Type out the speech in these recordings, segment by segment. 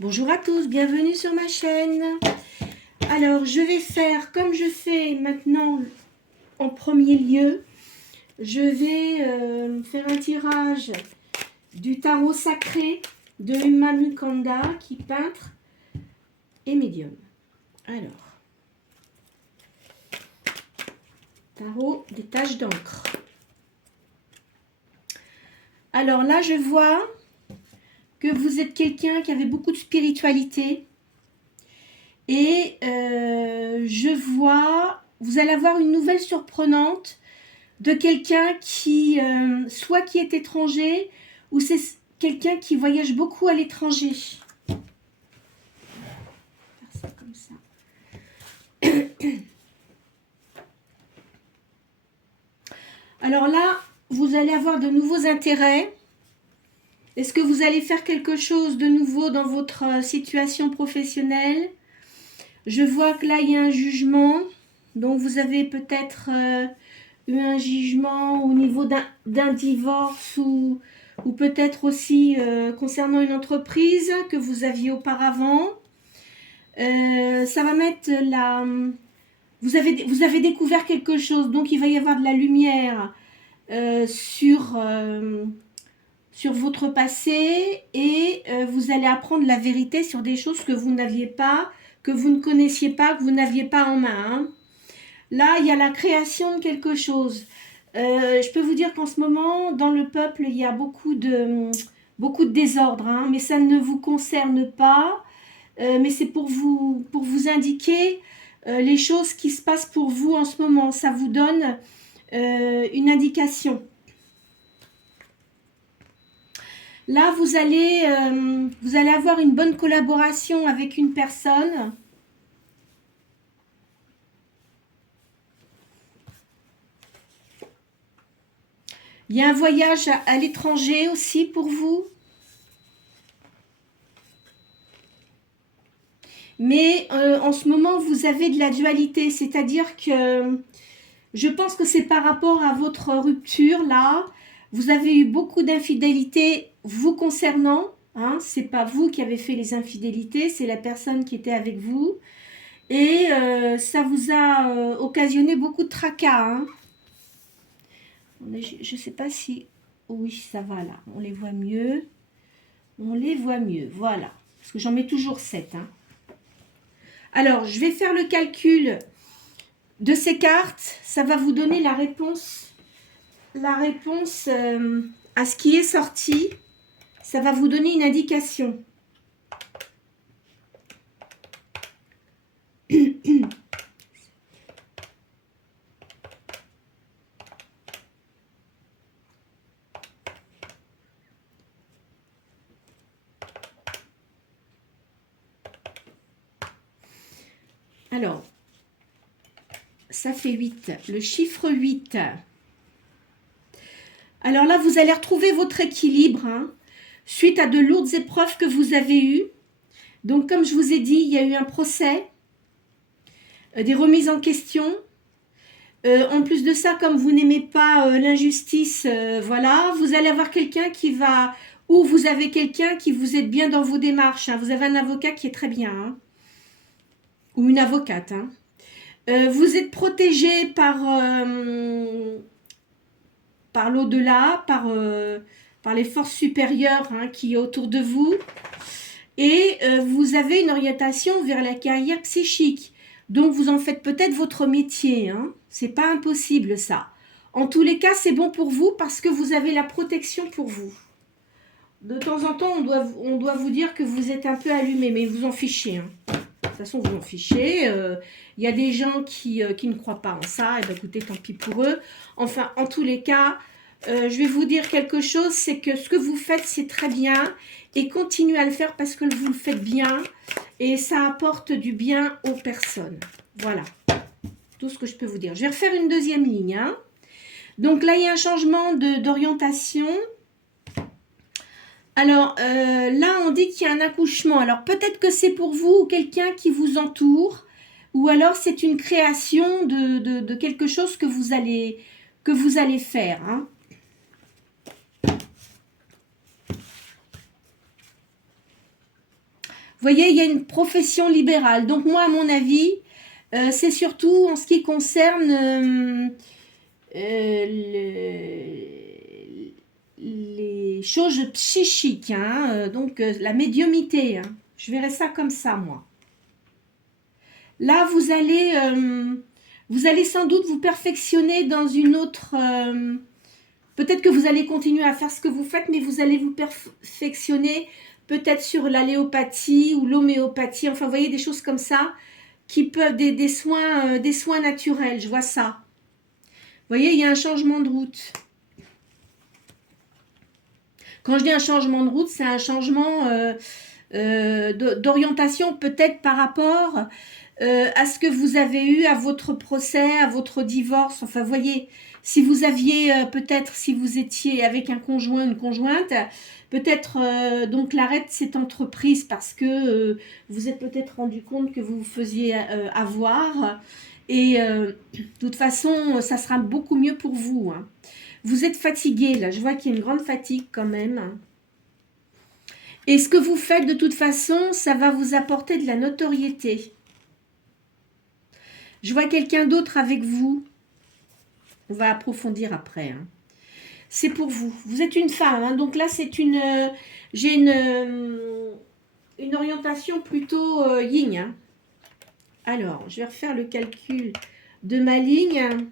Bonjour à tous, bienvenue sur ma chaîne. Alors, je vais faire comme je fais maintenant en premier lieu. Je vais faire un tirage du tarot sacré de Uma Mukanda, qui est peintre et médium. Alors, tarot des taches d'encre. Alors là, je vois que vous êtes quelqu'un qui avait beaucoup de spiritualité. Et je vois, vous allez avoir une nouvelle surprenante de quelqu'un qui, soit qui est étranger, ou c'est quelqu'un qui voyage beaucoup à l'étranger. Faire ça comme ça. Alors là, vous allez avoir de nouveaux intérêts. Est-ce que vous allez faire quelque chose de nouveau dans votre situation professionnelle? Je vois que là, il y a un jugement. Donc, vous avez peut-être eu un jugement au niveau d'un divorce ou peut-être aussi concernant une entreprise que vous aviez auparavant. Ça va mettre la... Vous avez découvert quelque chose, donc il va y avoir de la lumière sur votre passé et vous allez apprendre la vérité sur des choses que vous n'aviez pas, que vous ne connaissiez pas, que vous n'aviez pas en main. Hein. Là, il y a la création de quelque chose. Je peux vous dire qu'en ce moment, dans le peuple, il y a beaucoup de désordre, hein, mais ça ne vous concerne pas. Mais c'est pour vous indiquer les choses qui se passent pour vous en ce moment. Ça vous donne une indication. Là, vous allez avoir une bonne collaboration avec une personne. Il y a un voyage à l'étranger aussi pour vous. Mais en ce moment, vous avez de la dualité. C'est-à-dire que je pense que c'est par rapport à votre rupture, là. Vous avez eu beaucoup d'infidélités vous concernant. Hein, c'est pas vous qui avez fait les infidélités, c'est la personne qui était avec vous. Et ça vous a occasionné beaucoup de tracas. Hein. Je ne sais pas si... Oui, ça va là. On les voit mieux. On les voit mieux. Voilà. Parce que j'en mets toujours 7. Hein. Alors, je vais faire le calcul de ces cartes. Ça va vous donner la réponse à ce qui est sorti. Ça va vous donner une indication. Alors, ça fait 8. Le chiffre 8. Alors là, vous allez retrouver votre équilibre hein, suite à de lourdes épreuves que vous avez eues. Donc, comme je vous ai dit, il y a eu un procès, des remises en question. En plus de ça, comme vous n'aimez pas l'injustice, voilà, vous allez avoir quelqu'un qui va... Ou vous avez quelqu'un qui vous aide bien dans vos démarches. Hein. Vous avez un avocat qui est très bien. Hein. Ou une avocate. Hein. Vous êtes protégé par l'au-delà, par les forces supérieures hein, qui est autour de vous. Et vous avez une orientation vers la carrière psychique. Donc, vous en faites peut-être votre métier. Hein. C'est pas impossible, ça. En tous les cas, c'est bon pour vous parce que vous avez la protection pour vous. De temps en temps, on doit vous dire que vous êtes un peu allumé, mais vous en fichez. Hein. De toute façon, vous en fichez. Y a des gens qui ne croient pas en ça. Et bien, écoutez, tant pis pour eux. Enfin, en tous les cas, je vais vous dire quelque chose. C'est que ce que vous faites, c'est très bien. Et continuez à le faire parce que vous le faites bien. Et ça apporte du bien aux personnes. Voilà. Tout ce que je peux vous dire. Je vais refaire une deuxième ligne. Hein. Donc là, il y a un changement d'orientation. Alors, là, on dit qu'il y a un accouchement. Alors, peut-être que c'est pour vous ou quelqu'un qui vous entoure. Ou alors, c'est une création de quelque chose que vous allez faire. Hein. voyez, il y a une profession libérale. Donc moi, à mon avis, c'est surtout en ce qui concerne les choses psychiques, hein, donc la médiumnité. Hein. Je verrais ça comme ça, moi. Là, vous allez sans doute vous perfectionner dans une autre... peut-être que vous allez continuer à faire ce que vous faites, mais vous allez vous perfectionner peut-être sur l'alléopathie ou l'homéopathie. Enfin, vous voyez, des choses comme ça qui peuvent... des soins naturels, je vois ça. Vous voyez, il y a un changement de route. Quand je dis un changement de route, c'est un changement d'orientation peut-être par rapport à ce que vous avez eu à votre procès, à votre divorce. Enfin, voyez, si vous aviez peut-être, si vous étiez avec un conjoint, une conjointe, peut-être donc l'arrêt de cette entreprise parce que vous êtes peut-être rendu compte que vous vous faisiez avoir. Et de toute façon, ça sera beaucoup mieux pour vous. Hein. Vous êtes fatigué, là. Je vois qu'il y a une grande fatigue quand même. Et ce que vous faites, de toute façon, ça va vous apporter de la notoriété. Je vois quelqu'un d'autre avec vous. On va approfondir après. Hein. C'est pour vous. Vous êtes une femme. Hein. Donc là, c'est une... j'ai une orientation plutôt yin. Hein. Alors, je vais refaire le calcul de ma ligne.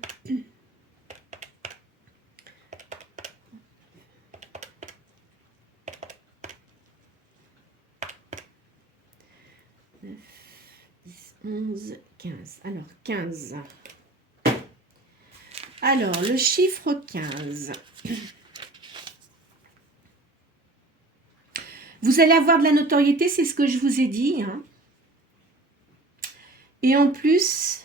11, 15. Alors, 15. Alors, le chiffre 15. Vous allez avoir de la notoriété, c'est ce que je vous ai dit. Hein. Et en plus,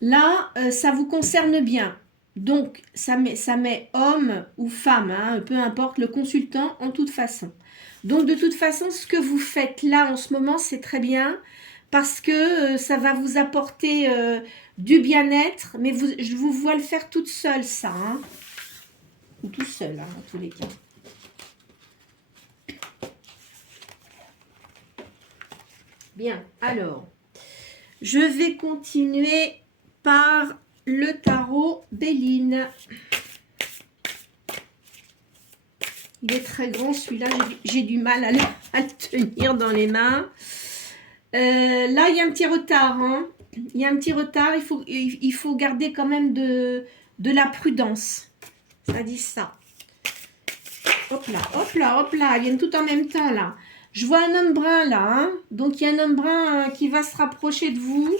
là, ça vous concerne bien. Donc, ça met homme ou femme, hein, peu importe, le consultant en toute façon. Donc, de toute façon, ce que vous faites là en ce moment, c'est très bien. Parce que ça va vous apporter du bien-être, mais je vous vois le faire toute seule, ça. Hein. Ou tout seul, hein, en tous les cas. Bien, alors, je vais continuer par le tarot Béline. Il est très grand, celui-là, j'ai du mal à le tenir dans les mains. Là, il y a un petit retard. Hein. Il y a un petit retard. Il faut garder quand même de la prudence. Ça dit ça. Hop là, hop là, hop là. Ils viennent tout en même temps, là. Je vois un homme brun, là. Hein. Donc, il y a un homme brun qui va se rapprocher de vous.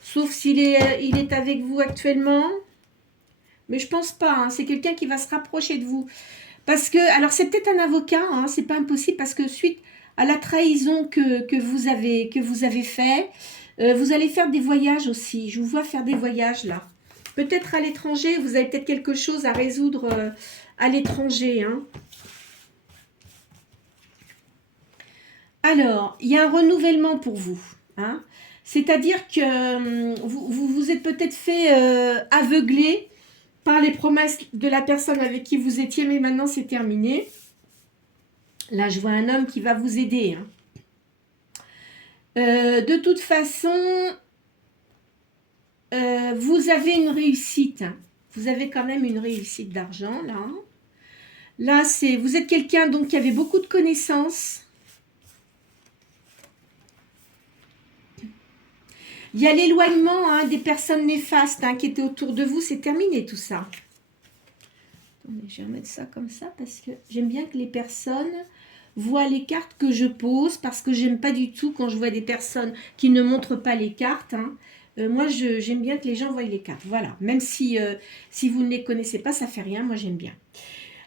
Sauf s'il est avec vous actuellement. Mais je pense pas. Hein. C'est quelqu'un qui va se rapprocher de vous. Parce que, alors, c'est peut-être un avocat. Hein. C'est pas impossible parce que suite à la trahison que vous avez fait, vous allez faire des voyages aussi. Je vous vois faire des voyages là. Peut-être à l'étranger, vous avez peut-être quelque chose à résoudre à l'étranger. Hein. Alors, il y a un renouvellement pour vous. Hein. C'est-à-dire que vous êtes peut-être fait aveugler par les promesses de la personne avec qui vous étiez, mais maintenant c'est terminé. Là, je vois un homme qui va vous aider. Hein. De toute façon, vous avez une réussite. Hein. Vous avez quand même une réussite d'argent, là. Là, vous êtes quelqu'un donc qui avait beaucoup de connaissances. Il y a l'éloignement hein, des personnes néfastes hein, qui étaient autour de vous. C'est terminé tout ça. Attendez, je vais remettre ça comme ça parce que j'aime bien que les personnes voient les cartes que je pose parce que j'aime pas du tout quand je vois des personnes qui ne montrent pas les cartes. Hein. Moi, j'aime bien que les gens voient les cartes. Voilà. Même si vous ne les connaissez pas, ça fait rien. Moi, j'aime bien.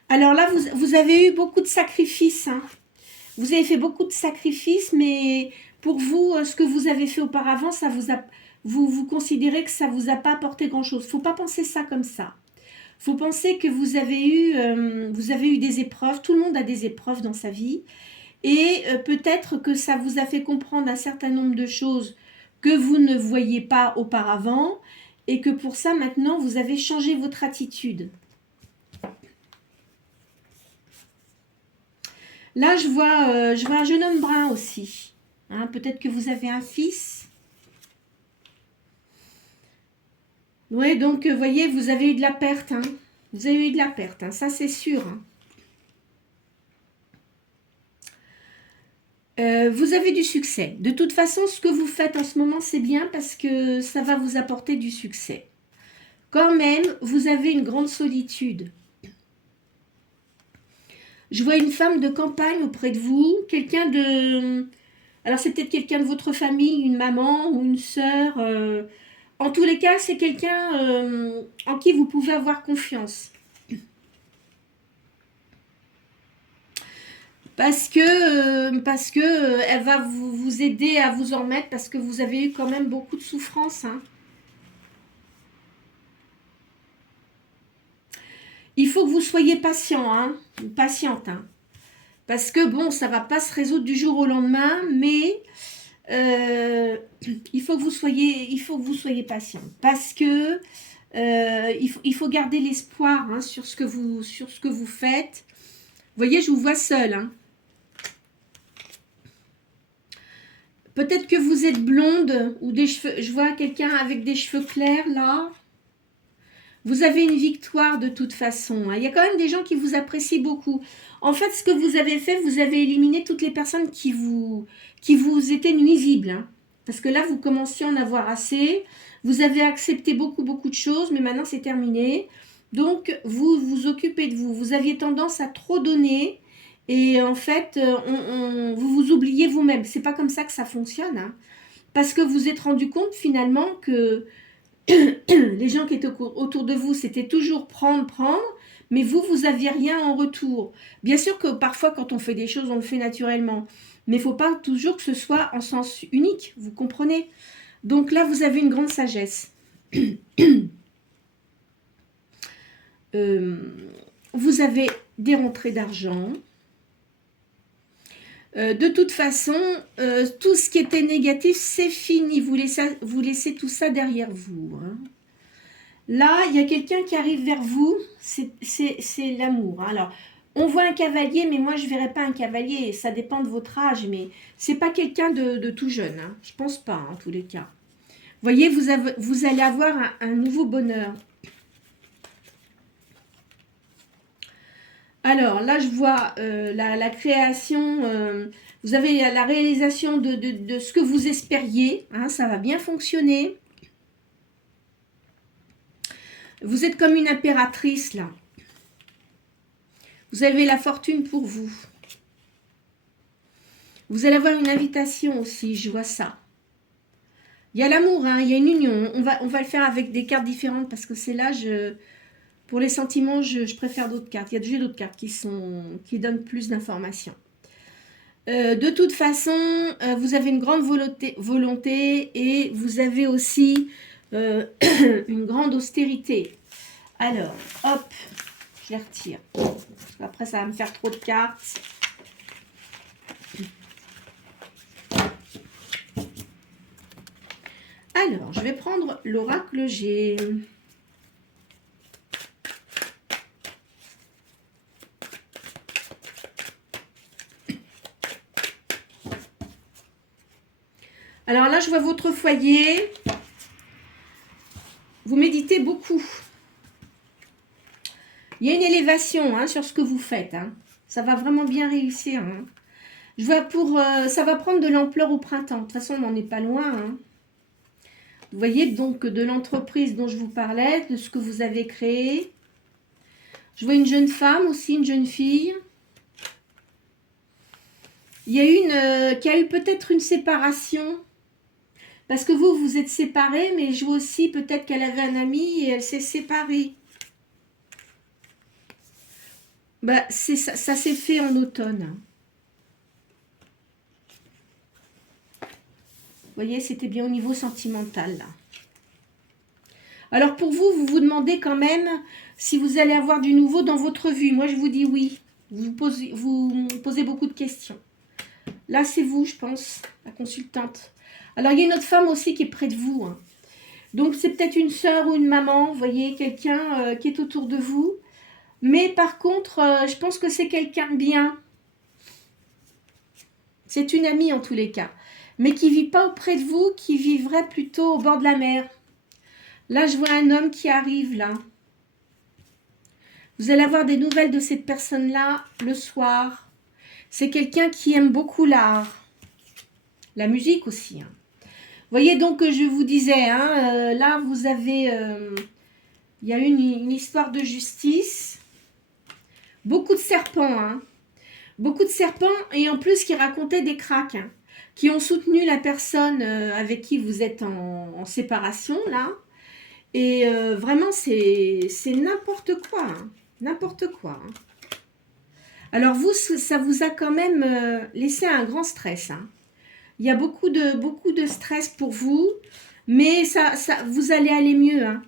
Alors là, vous avez eu beaucoup de sacrifices. Hein. Vous avez fait beaucoup de sacrifices, mais pour vous, ce que vous avez fait auparavant, ça vous considérez que ça ne vous a pas apporté grand-chose. Il ne faut pas penser ça comme ça. Il faut penser que vous avez eu des épreuves. Tout le monde a des épreuves dans sa vie. Et peut-être que ça vous a fait comprendre un certain nombre de choses que vous ne voyiez pas auparavant. Et que pour ça, maintenant, vous avez changé votre attitude. Là, je vois un jeune homme brun aussi. Hein, peut-être que vous avez un fils. Oui, donc, vous voyez, vous avez eu de la perte. Hein. Vous avez eu de la perte, hein, ça c'est sûr. Hein. Vous avez du succès. De toute façon, ce que vous faites en ce moment, c'est bien parce que ça va vous apporter du succès. Quand même, vous avez une grande solitude. Je vois une femme de campagne auprès de vous, quelqu'un de... Alors, c'est peut-être quelqu'un de votre famille, une maman ou une sœur. En tous les cas, c'est quelqu'un en qui vous pouvez avoir confiance. Parce que elle va vous aider à vous en remettre parce que vous avez eu quand même beaucoup de souffrance. Hein. Il faut que vous soyez patient, hein, patiente. Hein. Parce que bon, ça va pas se résoudre du jour au lendemain, mais il faut que vous soyez patient. Parce que il faut garder l'espoir hein, sur ce que vous faites. Vous voyez, je vous vois seule. Hein. Peut-être que vous êtes blonde ou des cheveux. Je vois quelqu'un avec des cheveux clairs là. Vous avez une victoire de toute façon. Hein. Il y a quand même des gens qui vous apprécient beaucoup. En fait, ce que vous avez fait, vous avez éliminé toutes les personnes qui vous étaient nuisibles. Hein. Parce que là, vous commenciez à en avoir assez. Vous avez accepté beaucoup de choses, mais maintenant c'est terminé. Donc, vous vous occupez de vous. Vous aviez tendance à trop donner. Et en fait, vous vous oubliez vous-même. C'est pas comme ça que ça fonctionne. Hein. Parce que vous vous êtes rendu compte finalement que les gens qui étaient autour de vous, c'était toujours prendre, mais vous aviez rien en retour. Bien sûr que parfois, quand on fait des choses, on le fait naturellement. Mais il ne faut pas toujours que ce soit en sens unique, vous comprenez? Donc là, vous avez une grande sagesse. Vous avez des rentrées d'argent. De toute façon, tout ce qui était négatif, c'est fini. Vous laissez tout ça derrière vous. Hein. Là, il y a quelqu'un qui arrive vers vous. C'est l'amour. Hein. Alors, on voit un cavalier, mais moi, je ne verrais pas un cavalier. Ça dépend de votre âge, mais c'est pas quelqu'un de tout jeune. Hein. Je pense pas, en tous les cas. Vous voyez, vous allez avoir un nouveau bonheur. Alors, là, je vois la création, vous avez la réalisation de ce que vous espériez, hein, ça va bien fonctionner. Vous êtes comme une impératrice, là. Vous avez la fortune pour vous. Vous allez avoir une invitation aussi, je vois ça. Il y a l'amour, hein, il y a une union. On va le faire avec des cartes différentes parce que c'est là, pour les sentiments, je préfère d'autres cartes. J'ai d'autres cartes qui donnent plus d'informations. De toute façon, vous avez une grande volonté et vous avez aussi une grande austérité. Alors, hop, je les retire. Après, ça va me faire trop de cartes. Alors, je vais prendre l'oracle G. Alors là, je vois votre foyer. Vous méditez beaucoup. Il y a une élévation hein, sur ce que vous faites. Hein. Ça va vraiment bien réussir. Hein. Je vois ça va prendre de l'ampleur au printemps. De toute façon, on n'en est pas loin. Hein. Vous voyez donc de l'entreprise dont je vous parlais, de ce que vous avez créé. Je vois une jeune femme aussi, une jeune fille. Il y a une qui a eu peut-être une séparation. Parce que vous êtes séparés, mais je vois aussi peut-être qu'elle avait un ami et elle s'est séparée. Bah, ça s'est fait en automne. Vous voyez, c'était bien au niveau sentimental, là. Alors, pour vous, vous vous demandez quand même si vous allez avoir du nouveau dans votre vie. Moi, je vous dis oui. Vous posez beaucoup de questions. Là, c'est vous, je pense, la consultante. Alors, il y a une autre femme aussi qui est près de vous. Hein. Donc, c'est peut-être une sœur ou une maman, vous voyez, quelqu'un qui est autour de vous. Mais par contre, je pense que c'est quelqu'un de bien. C'est une amie en tous les cas. Mais qui ne vit pas auprès de vous, qui vivrait plutôt au bord de la mer. Là, je vois un homme qui arrive, là. Vous allez avoir des nouvelles de cette personne-là le soir. C'est quelqu'un qui aime beaucoup l'art. La musique aussi. Hein. Vous voyez donc, je vous disais, hein, là, vous avez... il y a une histoire de justice. Beaucoup de serpents, hein. Beaucoup de serpents et en plus qui racontaient des cracks, hein, qui ont soutenu la personne avec qui vous êtes en séparation, là. Et vraiment, c'est n'importe quoi, hein, n'importe quoi. Hein. Alors vous, ça vous a quand même laissé un grand stress. Hein. Il y a beaucoup de stress pour vous, mais vous allez aller mieux. Hein.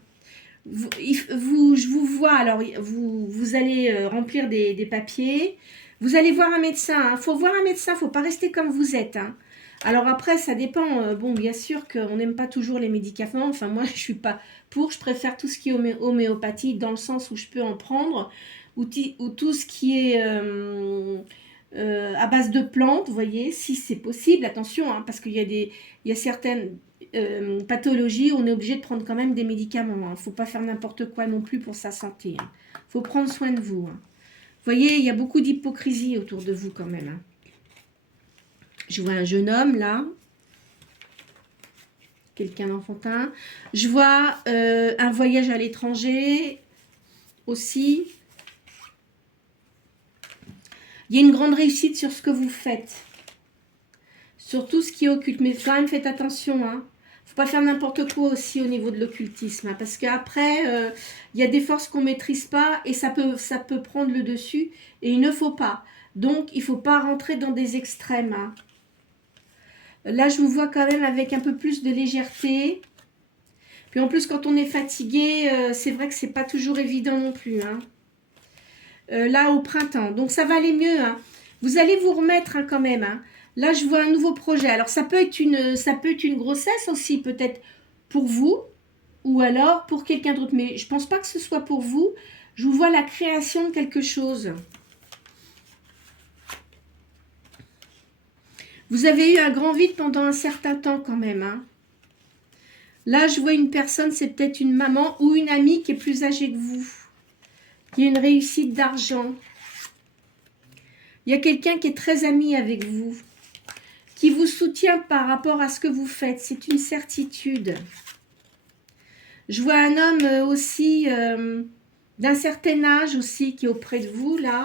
Je vous vois, alors vous allez remplir des papiers. Vous allez voir un médecin. Il faut voir un médecin, il ne faut pas rester comme vous êtes. Hein. Alors après, ça dépend. Bon, bien sûr qu'on n'aime pas toujours les médicaments. Enfin, moi, je ne suis pas pour. Je préfère tout ce qui est homéopathie, dans le sens où je peux en prendre. Ou tout ce qui est à base de plantes, vous voyez, si c'est possible. Attention, hein, parce qu'il y a certaines pathologies, on est obligé de prendre quand même des médicaments. Il ne faut pas faire n'importe quoi non plus pour sa santé. Il faut prendre soin de vous. Hein. Vous voyez, il y a beaucoup d'hypocrisie autour de vous quand même. Hein. Je vois un jeune homme là. Quelqu'un d'enfantin. Je vois un voyage à l'étranger aussi. Il y a une grande réussite sur ce que vous faites. Sur tout ce qui est occulte. Mais quand même, faites attention. Hein. Faut pas faire n'importe quoi aussi au niveau de l'occultisme. Hein, parce qu'après, il y a des forces qu'on ne maîtrise pas et ça peut prendre le dessus. Et il ne faut pas. Donc, il ne faut pas rentrer dans des extrêmes. Hein. Là, je vous vois quand même avec un peu plus de légèreté. Puis en plus, quand on est fatigué, c'est vrai que c'est pas toujours évident non plus. Hein. Là, au printemps. Donc, ça va aller mieux. Hein. Vous allez vous remettre hein, quand même. Hein. Là, je vois un nouveau projet. Alors, ça peut être une grossesse aussi, peut-être pour vous. Ou alors pour quelqu'un d'autre. Mais je pense pas que ce soit pour vous. Je vous vois la création de quelque chose. Vous avez eu un grand vide pendant un certain temps quand même. Hein. Là, je vois une personne, c'est peut-être une maman ou une amie qui est plus âgée que vous. Qui a une réussite d'argent. Il y a quelqu'un qui est très ami avec vous. Qui vous soutient par rapport à ce que vous faites. C'est une certitude. Je vois un homme aussi d'un certain âge aussi qui est auprès de vous, là.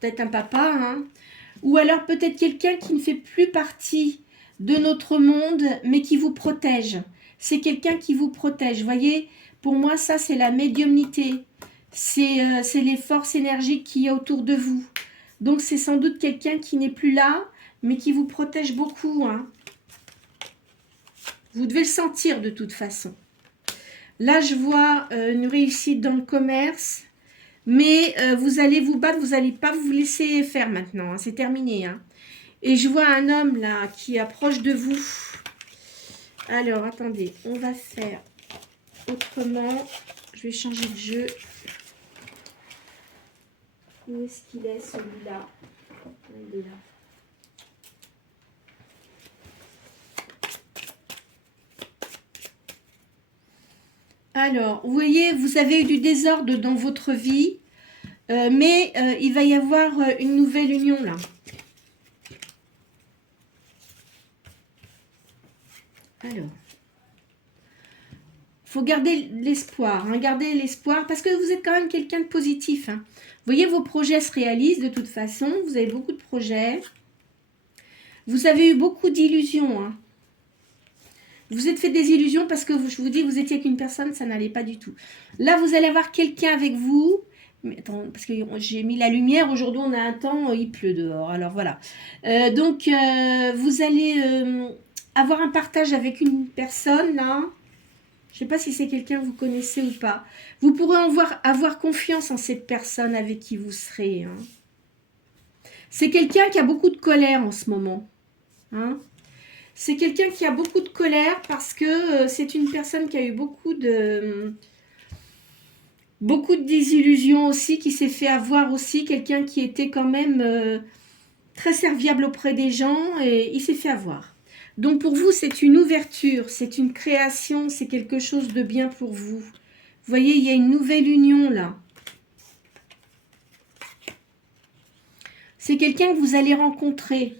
Peut-être un papa, hein. Ou alors peut-être quelqu'un qui ne fait plus partie de notre monde, mais qui vous protège. C'est quelqu'un qui vous protège. Vous voyez, pour moi, ça, c'est la médiumnité. C'est les forces énergiques qu'il y a autour de vous. Donc, c'est sans doute quelqu'un qui n'est plus là, mais qui vous protège beaucoup. Hein. Vous devez le sentir de toute façon. Là, je vois une réussite dans le commerce. Mais vous allez vous battre, vous n'allez pas vous laisser faire maintenant. Hein, c'est terminé. Hein. Et je vois un homme là qui approche de vous. Alors, attendez, on va faire autrement. Je vais changer de jeu. Où est-ce qu'il est celui-là? Il est là. Alors, vous voyez, vous avez eu du désordre dans votre vie, mais il va y avoir une nouvelle union là. Alors, il faut garder l'espoir, hein, garder l'espoir, parce que vous êtes quand même quelqu'un de positif. Hein. Vous voyez, vos projets se réalisent de toute façon, vous avez beaucoup de projets. Vous avez eu beaucoup d'illusions, hein. Vous êtes fait des illusions parce que je vous dis, vous étiez avec une personne, ça n'allait pas du tout. Là, vous allez avoir quelqu'un avec vous. Mais attends, parce que j'ai mis la lumière. Aujourd'hui, on a un temps, il pleut dehors. Alors voilà. Donc, vous allez avoir un partage avec une personne, là. Je ne sais pas si c'est quelqu'un que vous connaissez ou pas. Vous pourrez avoir confiance en cette personne avec qui vous serez. Hein. C'est quelqu'un qui a beaucoup de colère en ce moment. Hein. C'est quelqu'un qui a beaucoup de colère parce que c'est une personne qui a eu beaucoup de désillusions aussi, qui s'est fait avoir aussi. Quelqu'un qui était quand même très serviable auprès des gens et il s'est fait avoir. Donc pour vous, c'est une ouverture, c'est une création, c'est quelque chose de bien pour vous. Vous voyez, il y a une nouvelle union là. C'est quelqu'un que vous allez rencontrer.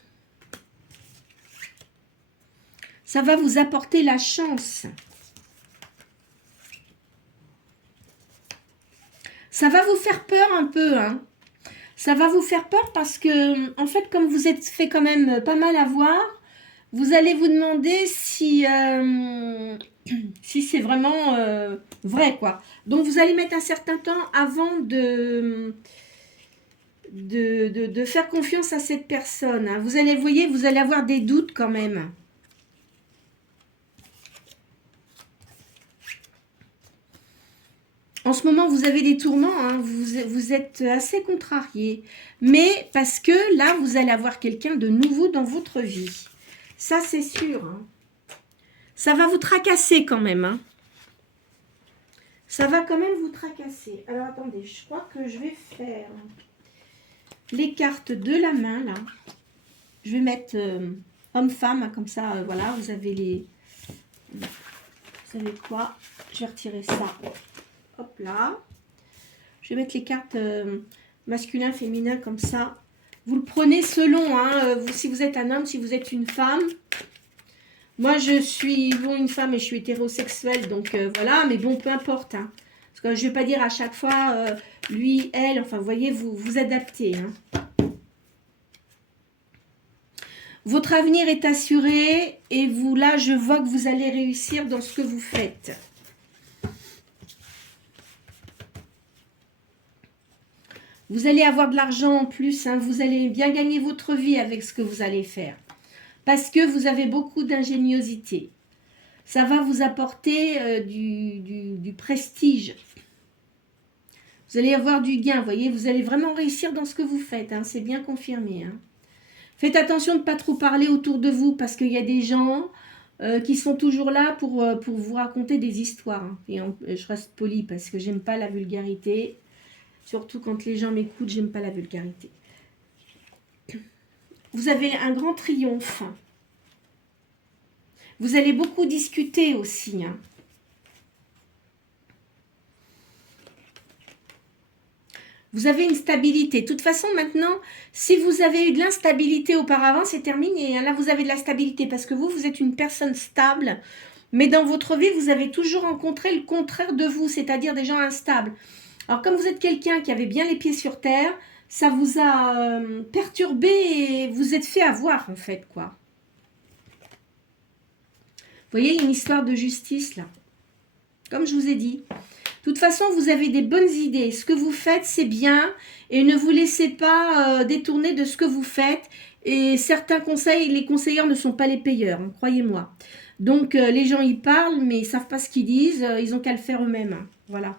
Ça va vous apporter la chance. Ça va vous faire peur un peu, hein. Ça va vous faire peur parce que, en fait, comme vous êtes fait quand même pas mal avoir, vous allez vous demander si, si c'est vraiment vrai, quoi. Donc, vous allez mettre un certain temps avant de faire confiance à cette personne, hein. Vous allez, voyez, vous allez avoir des doutes quand même. En ce moment, vous avez des tourments, hein, vous êtes assez contrarié. Mais parce que là, vous allez avoir quelqu'un de nouveau dans votre vie. Ça, c'est sûr. Hein. Ça va vous tracasser quand même. Hein. Ça va quand même vous tracasser. Alors, attendez, je crois que je vais faire les cartes de la main, là. Je vais mettre homme-femme, hein, comme ça, voilà, vous avez les... Vous savez quoi? Je vais retirer ça. Hop là. Je vais mettre les cartes masculin, féminin comme ça. Vous le prenez selon, hein, si vous êtes un homme, si vous êtes une femme. Moi, je suis une femme et je suis hétérosexuelle, donc voilà. Mais bon, peu importe. Hein, parce que je ne vais pas dire à chaque fois lui, elle. Enfin, vous voyez, vous adaptez. Hein. Votre avenir est assuré et vous, là, je vois que vous allez réussir dans ce que vous faites. Vous allez avoir de l'argent en plus, hein, vous allez bien gagner votre vie avec ce que vous allez faire. Parce que vous avez beaucoup d'ingéniosité. Ça va vous apporter du prestige. Vous allez avoir du gain, vous voyez, vous allez vraiment réussir dans ce que vous faites, hein, c'est bien confirmé. Hein. Faites attention de ne pas trop parler autour de vous parce qu'il y a des gens qui sont toujours là pour vous raconter des histoires. Hein. Et je reste polie parce que j'aime pas la vulgarité. Surtout quand les gens m'écoutent, j'aime pas la vulgarité. Vous avez un grand triomphe. Vous allez beaucoup discuter aussi. Hein. Vous avez une stabilité. De toute façon, maintenant, si vous avez eu de l'instabilité auparavant, c'est terminé. Hein. Là, vous avez de la stabilité parce que vous êtes une personne stable. Mais dans votre vie, vous avez toujours rencontré le contraire de vous, c'est-à-dire des gens instables. Alors, comme vous êtes quelqu'un qui avait bien les pieds sur terre, ça vous a perturbé et vous êtes fait avoir, en fait, quoi. Vous voyez, il y a une histoire de justice, là. Comme je vous ai dit. De toute façon, vous avez des bonnes idées. Ce que vous faites, c'est bien. Et ne vous laissez pas détourner de ce que vous faites. Et certains conseils, les conseillers ne sont pas les payeurs, hein, croyez-moi. Donc, les gens, ils parlent, mais ils ne savent pas ce qu'ils disent. Ils n'ont qu'à le faire eux-mêmes. Hein. Voilà.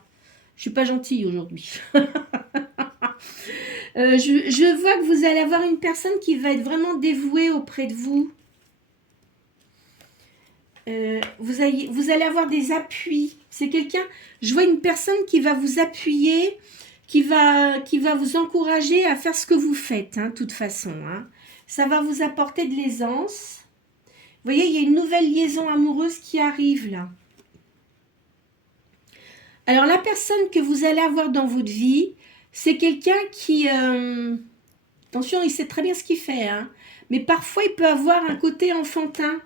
Je suis pas gentille aujourd'hui. Je vois que vous allez avoir une personne qui va être vraiment dévouée auprès de vous. Vous allez avoir des appuis. C'est quelqu'un, je vois une personne qui va vous appuyer, qui va vous encourager à faire ce que vous faites, hein, de toute façon. Hein. Ça va vous apporter de l'aisance. Vous voyez, il y a une nouvelle liaison amoureuse qui arrive là. Alors, la personne que vous allez avoir dans votre vie, c'est quelqu'un qui... attention, il sait très bien ce qu'il fait. Hein, mais parfois, il peut avoir un côté enfantin.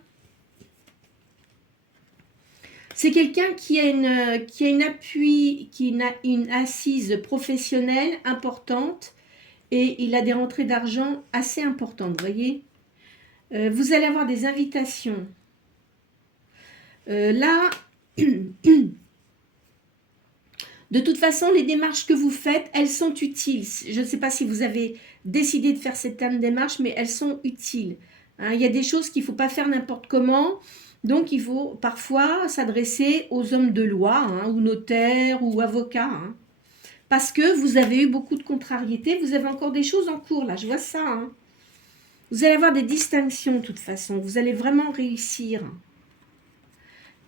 C'est quelqu'un qui a une assise professionnelle importante et il a des rentrées d'argent assez importantes, vous voyez. Vous allez avoir des invitations. Là... De toute façon, les démarches que vous faites, elles sont utiles. Je ne sais pas si vous avez décidé de faire certaines démarches, mais elles sont utiles. Hein, il y a des choses qu'il ne faut pas faire n'importe comment. Donc, il faut parfois s'adresser aux hommes de loi, hein, ou notaires, ou avocats. Hein, parce que vous avez eu beaucoup de contrariétés. Vous avez encore des choses en cours, là. Je vois ça. Hein. Vous allez avoir des distinctions, de toute façon. Vous allez vraiment réussir.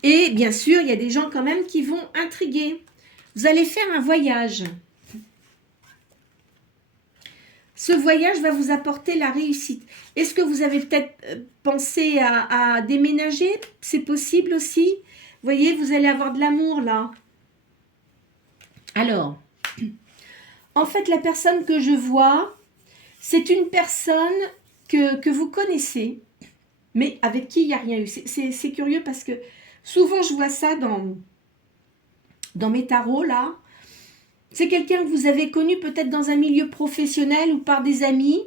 Et bien sûr, il y a des gens quand même qui vont intriguer. Vous allez faire un voyage. Ce voyage va vous apporter la réussite. Est-ce que vous avez peut-être pensé à déménager? C'est possible aussi. Vous voyez, vous allez avoir de l'amour là. Alors, en fait, la personne que je vois, c'est une personne que vous connaissez, mais avec qui il n'y a rien eu. C'est curieux parce que souvent je vois ça dans mes tarots là. C'est quelqu'un que vous avez connu peut-être dans un milieu professionnel ou par des amis,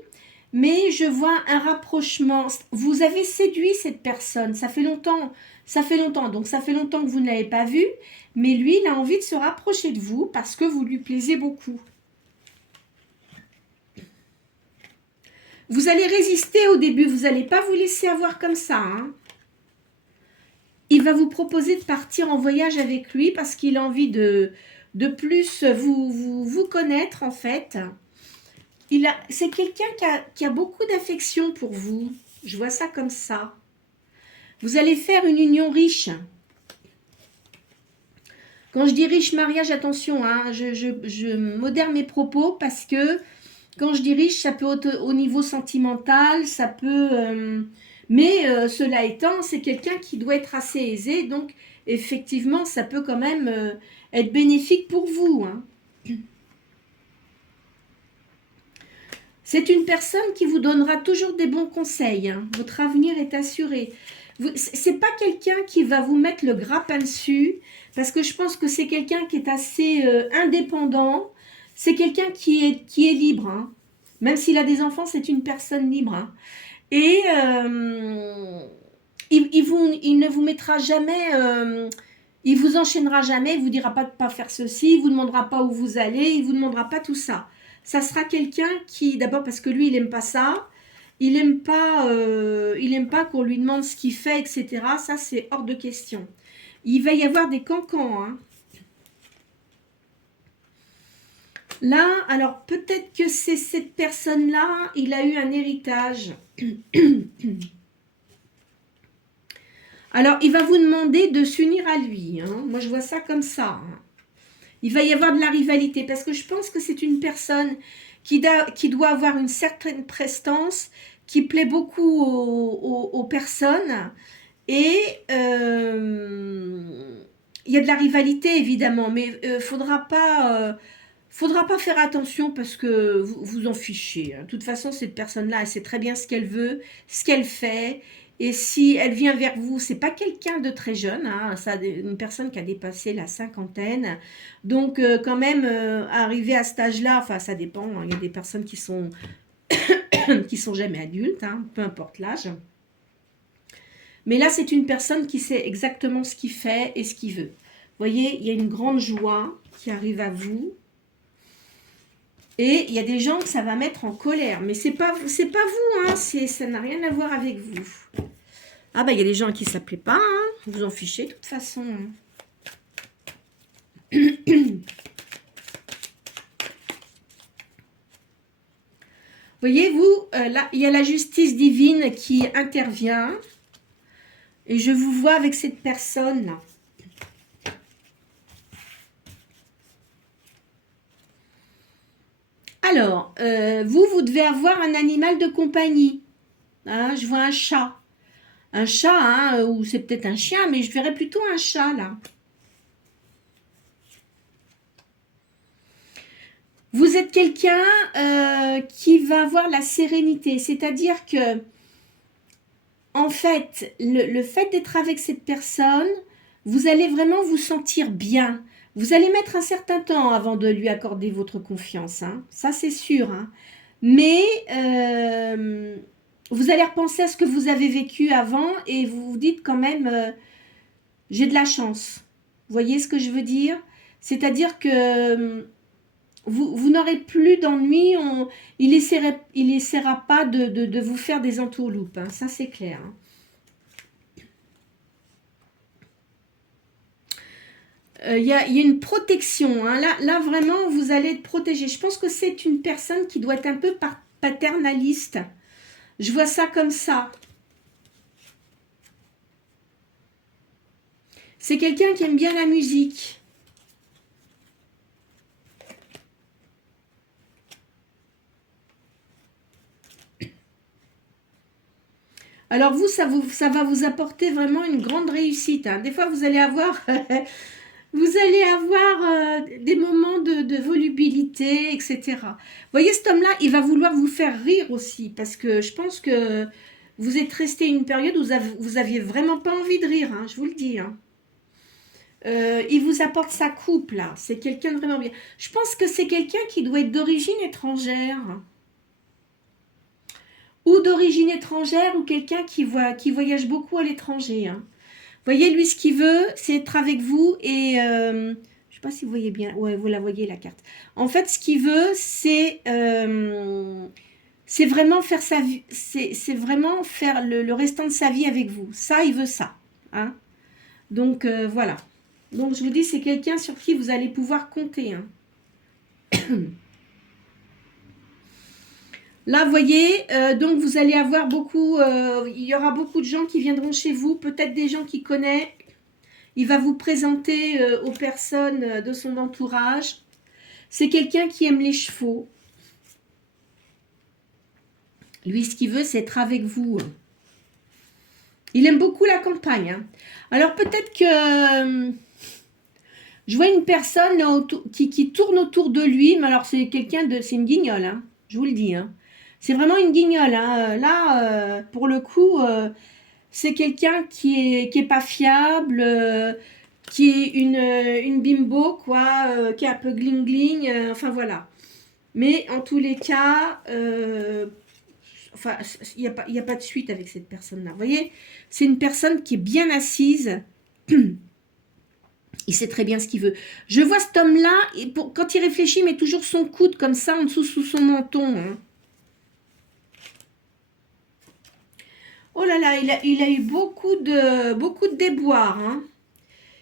mais je vois un rapprochement. Vous avez séduit cette personne, ça fait longtemps, donc ça fait longtemps que vous ne l'avez pas vu, mais lui, il a envie de se rapprocher de vous parce que vous lui plaisez beaucoup. Vous allez résister au début, vous n'allez pas vous laisser avoir comme ça, hein. Il va vous proposer de partir en voyage avec lui parce qu'il a envie de plus vous connaître en fait. C'est quelqu'un qui a beaucoup d'affection pour vous. Je vois ça comme ça. Vous allez faire une union riche. Quand je dis riche mariage, attention, hein, je modère mes propos parce que quand je dis riche, ça peut être au niveau sentimental, ça peut... mais cela étant, c'est quelqu'un qui doit être assez aisé, donc effectivement, ça peut quand même être bénéfique pour vous, hein. C'est une personne qui vous donnera toujours des bons conseils, hein. Votre avenir est assuré. C'est pas quelqu'un qui va vous mettre le grappin dessus, parce que je pense que c'est quelqu'un qui est assez indépendant. C'est quelqu'un qui est libre, hein. Même s'il a des enfants, c'est une personne libre, hein. Et il ne vous mettra jamais, il vous enchaînera jamais, il vous dira pas de pas faire ceci, il vous demandera pas où vous allez, il vous demandera pas tout ça. Ça sera quelqu'un qui, d'abord parce que lui, il aime pas ça, il aime pas qu'on lui demande ce qu'il fait, etc. Ça, c'est hors de question. Il va y avoir des cancans, hein. Là, alors peut-être que c'est cette personne-là, il a eu un héritage. Alors, il va vous demander de s'unir à lui, hein. Moi, je vois ça comme ça, hein. Il va y avoir de la rivalité parce que je pense que c'est une personne qui doit avoir une certaine prestance, qui plaît beaucoup aux personnes. Et il y a de la rivalité, évidemment, mais faudra pas faire attention parce que vous vous en fichez, hein. De toute façon, cette personne-là, elle sait très bien ce qu'elle veut, ce qu'elle fait. Et si elle vient vers vous, c'est pas quelqu'un de très jeune, hein, une personne qui a dépassé la cinquantaine. Donc, quand même, arriver à cet âge-là, enfin, ça dépend, hein. Il y a des personnes qui sont jamais adultes, hein, peu importe l'âge. Mais là, c'est une personne qui sait exactement ce qu'il fait et ce qu'il veut. Vous voyez, il y a une grande joie qui arrive à vous. Et il y a des gens que ça va mettre en colère. Mais c'est pas vous, hein. Ça n'a rien à voir avec vous. Ah bah il y a des gens à qui ça plaît pas, hein. Vous en fichez de toute façon, hein. Voyez-vous, là, il y a la justice divine qui intervient. Et je vous vois avec cette personne-là. Alors, vous devez avoir un animal de compagnie. Hein, je vois un chat. Un chat, hein, ou c'est peut-être un chien, mais je verrais plutôt un chat, là. Vous êtes quelqu'un qui va avoir la sérénité. C'est-à-dire que, en fait, le fait d'être avec cette personne, vous allez vraiment vous sentir bien. Vous allez mettre un certain temps avant de lui accorder votre confiance, hein. Ça, c'est sûr, hein. Mais vous allez repenser à ce que vous avez vécu avant et vous vous dites quand même, j'ai de la chance. Vous voyez ce que je veux dire? C'est-à-dire que vous n'aurez plus d'ennui, il essaiera pas de vous faire des entourloupes, hein. Ça, c'est clair, hein. Il y a une protection, hein. Là, vraiment, vous allez être protégé. Je pense que c'est une personne qui doit être un peu paternaliste. Je vois ça comme ça. C'est quelqu'un qui aime bien la musique. Alors vous, ça va vous apporter vraiment une grande réussite, hein. Des fois, vous allez avoir, vous allez avoir des moments de volubilité, etc. Vous voyez, cet homme-là, il va vouloir vous faire rire aussi, parce que je pense que vous êtes resté une période où vous aviez vraiment pas envie de rire, hein, je vous le dis, hein. Il vous apporte sa coupe, là. C'est quelqu'un de vraiment bien. Je pense que c'est quelqu'un qui doit être d'origine étrangère. Ou d'origine étrangère, ou quelqu'un qui voyage beaucoup à l'étranger, hein. Vous voyez, lui, ce qu'il veut, c'est être avec vous et... je ne sais pas si vous voyez bien. Ouais, vous la voyez, la carte. En fait, ce qu'il veut, c'est vraiment faire sa vie... C'est vraiment faire le restant de sa vie avec vous. Ça, il veut ça, hein. Donc, voilà. Donc, je vous dis, c'est quelqu'un sur qui vous allez pouvoir compter, hein. Là, vous voyez, donc vous allez avoir beaucoup, il y aura beaucoup de gens qui viendront chez vous, peut-être des gens qu'il connaît. Il va vous présenter aux personnes de son entourage. C'est quelqu'un qui aime les chevaux. Lui, ce qu'il veut, c'est être avec vous. Il aime beaucoup la campagne, hein. Alors, peut-être que je vois une personne qui tourne autour de lui, mais alors c'est c'est une guignole, hein, je vous le dis, hein. C'est vraiment une guignole, hein. Là, pour le coup, c'est quelqu'un qui est pas fiable, qui est une bimbo, quoi, qui est un peu gling-gling, enfin voilà. Mais en tous les cas, enfin, il n'y a pas de suite avec cette personne-là. Vous voyez, c'est une personne qui est bien assise. Il sait très bien ce qu'il veut. Je vois cet homme-là, quand il réfléchit, il met toujours son coude comme ça en dessous, sous son menton, hein. Oh là là, il a eu beaucoup de déboires, hein.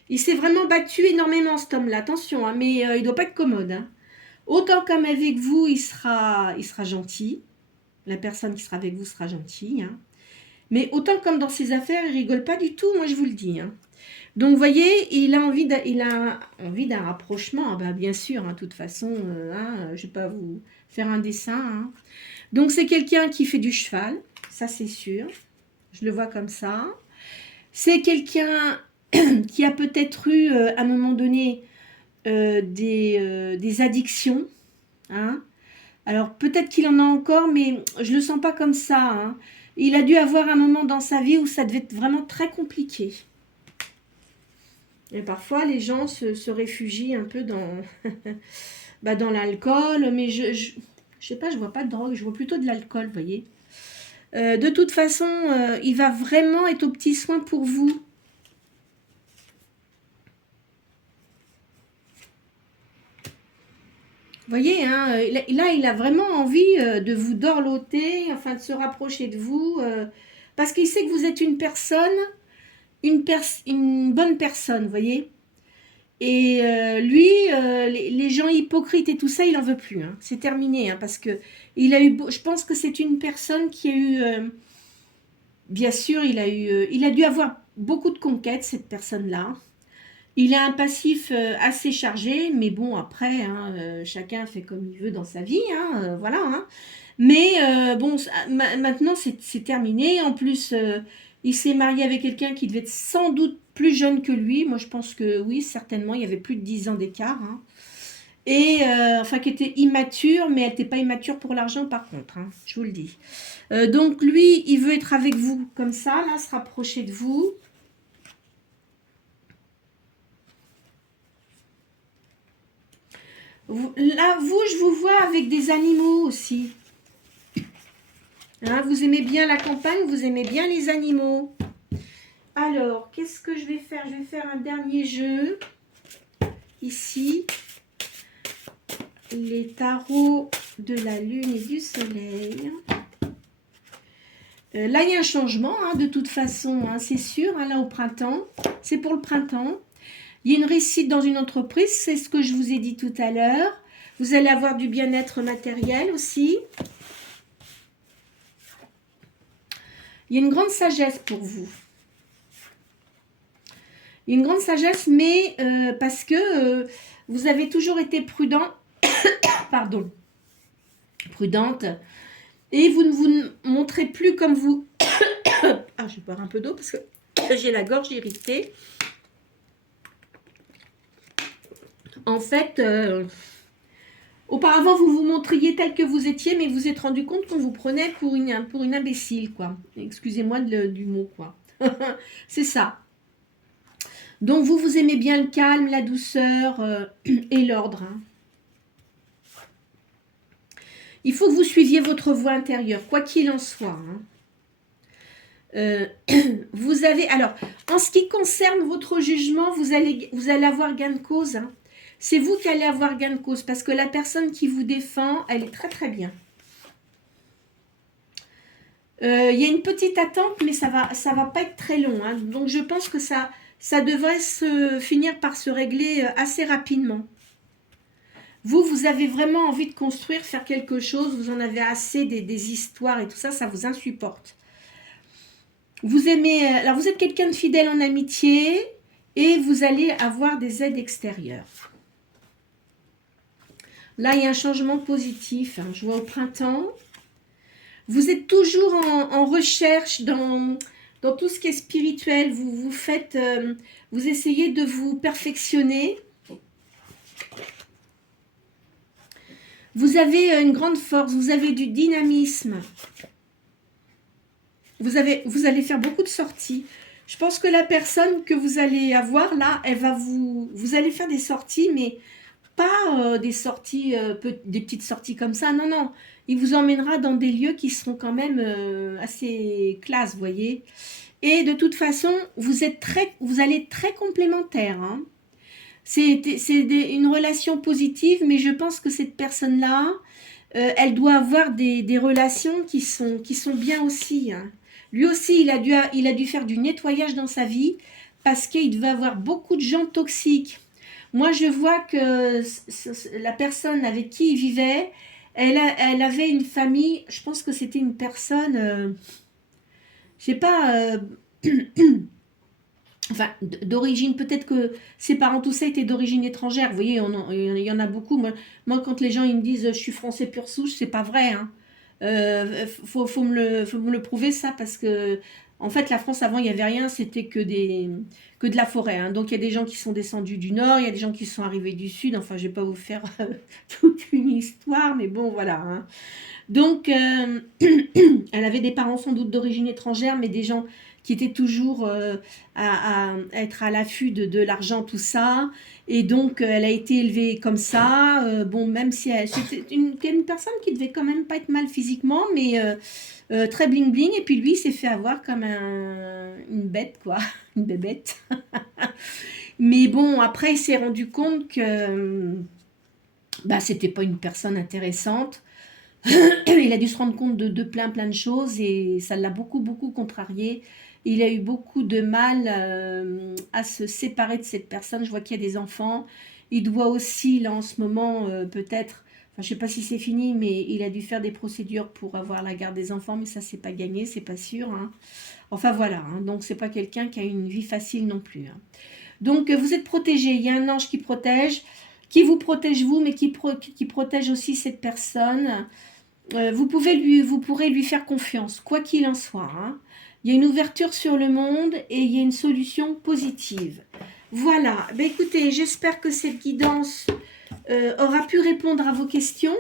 Il s'est vraiment battu énormément, cet homme-là. Attention, hein, mais il ne doit pas être commode, hein. Autant comme avec vous, il sera gentil. La personne qui sera avec vous sera gentille, hein. Mais autant comme dans ses affaires, il rigole pas du tout, moi je vous le dis, hein. Donc, vous voyez, il a envie d'un rapprochement. Ah, bah, bien sûr, hein, de toute façon, hein, je ne vais pas vous faire un dessin, hein. Donc, c'est quelqu'un qui fait du cheval, ça c'est sûr. Je le vois comme ça. C'est quelqu'un qui a peut-être eu, à un moment donné, des addictions, hein. Alors, peut-être qu'il en a encore, mais je ne le sens pas comme ça, hein. Il a dû avoir un moment dans sa vie où ça devait être vraiment très compliqué. Et parfois, les gens se réfugient un peu dans, bah, dans l'alcool, mais je sais pas, je vois pas de drogue, je vois plutôt de l'alcool, vous voyez. De toute façon, il va vraiment être aux petits soins pour vous. Vous voyez, hein, là, il a vraiment envie de vous dorloter, enfin de se rapprocher de vous, parce qu'il sait que vous êtes une personne, une bonne personne, vous voyez. Et lui, les gens hypocrites et tout ça, il n'en veut plus, hein. C'est terminé, hein, parce que je pense que c'est une personne qui a eu, bien sûr, il a dû avoir beaucoup de conquêtes, cette personne-là. Il a un passif assez chargé, mais bon, après, hein, chacun fait comme il veut dans sa vie, hein, voilà, hein. Mais bon, maintenant, c'est terminé. En plus, il s'est marié avec quelqu'un qui devait être sans doute plus jeune que lui. Moi, je pense que oui, certainement, il y avait plus de 10 ans d'écart, hein. Et enfin, qui était immature, mais elle n'était pas immature pour l'argent, par contre, hein, je vous le dis. Donc, lui, il veut être avec vous comme ça, là, se rapprocher de vous. Là, vous, je vous vois avec des animaux aussi. Hein, vous aimez bien la campagne, vous aimez bien les animaux. Alors, qu'est-ce que je vais faire? Je vais faire un dernier jeu. Ici, les tarots de la lune et du soleil. Là, il y a un changement, hein, de toute façon, hein, c'est sûr, hein, là au printemps. C'est pour le printemps. Il y a une réussite dans une entreprise, c'est ce que je vous ai dit tout à l'heure. Vous allez avoir du bien-être matériel aussi. Il y a une grande sagesse pour vous. Il y a une grande sagesse, mais parce que vous avez toujours été prudent, pardon, prudente, et vous ne vous montrez plus comme vous Ah, je vais boire un peu d'eau parce que j'ai la gorge irritée. En fait, auparavant, vous vous montriez tel que vous étiez, mais vous vous êtes rendu compte qu'on vous prenait pour une imbécile, quoi. Excusez-moi du mot, quoi. C'est ça. Donc, vous aimez bien le calme, la douceur et l'ordre. Hein. Il faut que vous suiviez votre voie intérieure, quoi qu'il en soit. Hein. Vous avez, alors, en ce qui concerne votre jugement, vous allez avoir gain de cause. Hein. C'est vous qui allez avoir gain de cause parce que la personne qui vous défend, elle est très très bien. Il y a une petite attente, mais ça va pas être très long. Hein. Donc je pense que ça devrait finir par se régler assez rapidement. Vous avez vraiment envie de construire, faire quelque chose, vous en avez assez des histoires et tout ça, ça vous insupporte. Vous aimez, alors vous êtes quelqu'un de fidèle en amitié et vous allez avoir des aides extérieures. Là, il y a un changement positif, hein, je vois au printemps. Vous êtes toujours en recherche dans tout ce qui est spirituel, vous faites, vous essayez de vous perfectionner. Vous avez une grande force, vous avez du dynamisme. Vous allez faire beaucoup de sorties. Je pense que la personne que vous allez avoir là, elle va vous allez faire des sorties, mais pas des sorties, des petites sorties comme ça. Non, non. Il vous emmènera dans des lieux qui seront quand même assez classe, vous voyez. Et de toute façon, vous allez être très complémentaires. Hein. C'est une relation positive, mais je pense que cette personne-là, elle doit avoir des relations qui sont bien aussi. Hein. Lui aussi, il a dû faire du nettoyage dans sa vie parce qu'il devait avoir beaucoup de gens toxiques. Moi, je vois que la personne avec qui il vivait, elle avait une famille, je pense que c'était une personne, je sais pas, enfin, d'origine, peut-être que ses parents, tout ça, étaient d'origine étrangère. Vous voyez, il y en a beaucoup. Moi, quand les gens ils me disent « je suis français pur souche », c'est pas vrai. Hein. Faut me le prouver, ça, parce que, en fait, la France, avant, il n'y avait rien, c'était que de la forêt. Hein. Donc, il y a des gens qui sont descendus du Nord, il y a des gens qui sont arrivés du Sud. Enfin, je vais pas vous faire toute une histoire, mais bon, voilà. Hein. Donc, elle avait des parents sans doute d'origine étrangère, mais des gens qui étaient toujours à être à l'affût de l'argent, tout ça. Et donc, elle a été élevée comme ça. Bon, même si c'était une personne qui devait quand même pas être mal physiquement, mais très bling-bling. Et puis lui, il s'est fait avoir comme une bête, quoi. Une bébête. Mais bon, après, il s'est rendu compte que bah, c'était pas une personne intéressante. Il a dû se rendre compte de plein de choses et ça l'a beaucoup contrarié. Il a eu beaucoup de mal à se séparer de cette personne. Je vois qu'il y a des enfants. Il doit aussi, là en ce moment, peut-être, enfin, je ne sais pas si c'est fini, mais il a dû faire des procédures pour avoir la garde des enfants, mais ça, c'est pas gagné, c'est pas sûr. Hein. Enfin voilà, hein. Donc c'est pas quelqu'un qui a une vie facile non plus. Hein. Donc vous êtes protégé. Il y a un ange qui vous protège vous, mais qui protège aussi cette personne. Vous pourrez lui faire confiance, quoi qu'il en soit. Hein. Il y a une ouverture sur le monde et il y a une solution positive. Voilà. Ben, écoutez, j'espère que cette guidance aura pu répondre à vos questions.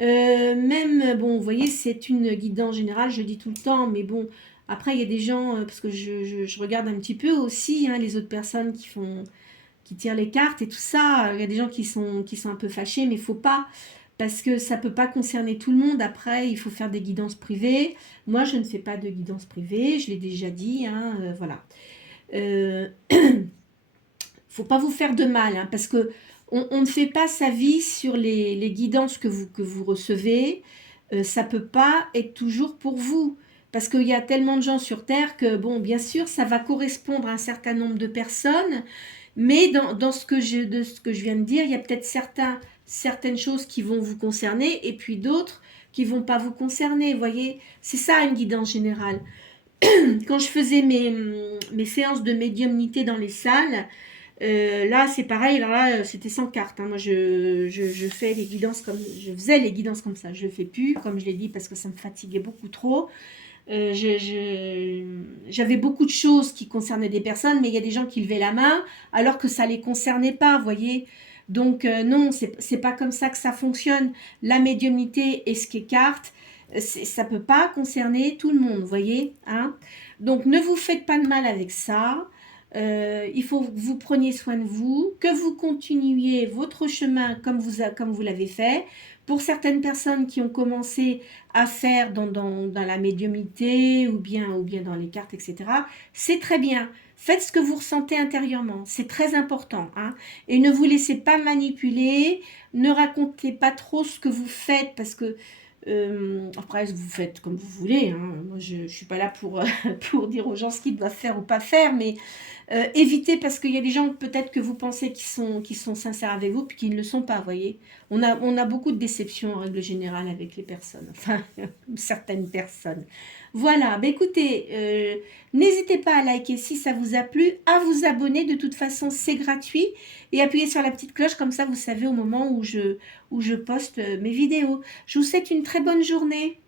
Même, bon, vous voyez, c'est une guidance générale, je dis tout le temps, mais bon, après, il y a des gens, parce que je regarde un petit peu aussi, hein, les autres personnes qui tirent les cartes et tout ça. Il y a des gens qui sont un peu fâchés, mais il ne faut pas, parce que ça ne peut pas concerner tout le monde. Après, il faut faire des guidances privées. Moi, je ne fais pas de guidance privée, je l'ai déjà dit, hein, voilà. Faut pas vous faire de mal, hein, parce que on ne fait pas sa vie sur les guidances que vous recevez. Ça peut pas être toujours pour vous. Parce qu'il y a tellement de gens sur Terre que, bon, bien sûr, ça va correspondre à un certain nombre de personnes, mais de ce que je viens de dire, il y a peut-être certaines choses qui vont vous concerner et puis d'autres qui vont pas vous concerner, vous voyez. C'est ça une guidance générale. Quand je faisais mes séances de médiumnité dans les salles, là c'est pareil, alors là c'était sans carte. Hein. Moi je fais les guidances comme je faisais les guidances comme ça. Je le fais plus, comme je l'ai dit, parce que ça me fatiguait beaucoup trop. j'avais beaucoup de choses qui concernaient des personnes, mais il y a des gens qui levaient la main alors que ça les concernait pas, voyez. Donc non, c'est pas comme ça que ça fonctionne. La médiumnité et ce qu'écarte, ça peut pas concerner tout le monde, voyez, hein. Donc ne vous faites pas de mal avec ça. Il faut que vous preniez soin de vous, que vous continuiez votre chemin comme vous l'avez fait. Pour certaines personnes qui ont commencé à faire dans la médiumnité ou bien dans les cartes, etc., c'est très bien. Faites ce que vous ressentez intérieurement, c'est très important, hein. Et ne vous laissez pas manipuler, ne racontez pas trop ce que vous faites parce que après, vous faites comme vous voulez, hein. Moi, je ne suis pas là pour, pour dire aux gens ce qu'ils doivent faire ou pas faire, mais évitez parce qu'il y a des gens peut-être que vous pensez qui sont sincères avec vous puis qui ne le sont pas, vous voyez. On a beaucoup de déceptions en règle générale avec les personnes, enfin certaines personnes. Voilà, bah écoutez, n'hésitez pas à liker si ça vous a plu, à vous abonner, de toute façon c'est gratuit, et appuyez sur la petite cloche, comme ça vous savez au moment où je poste mes vidéos. Je vous souhaite une très bonne journée.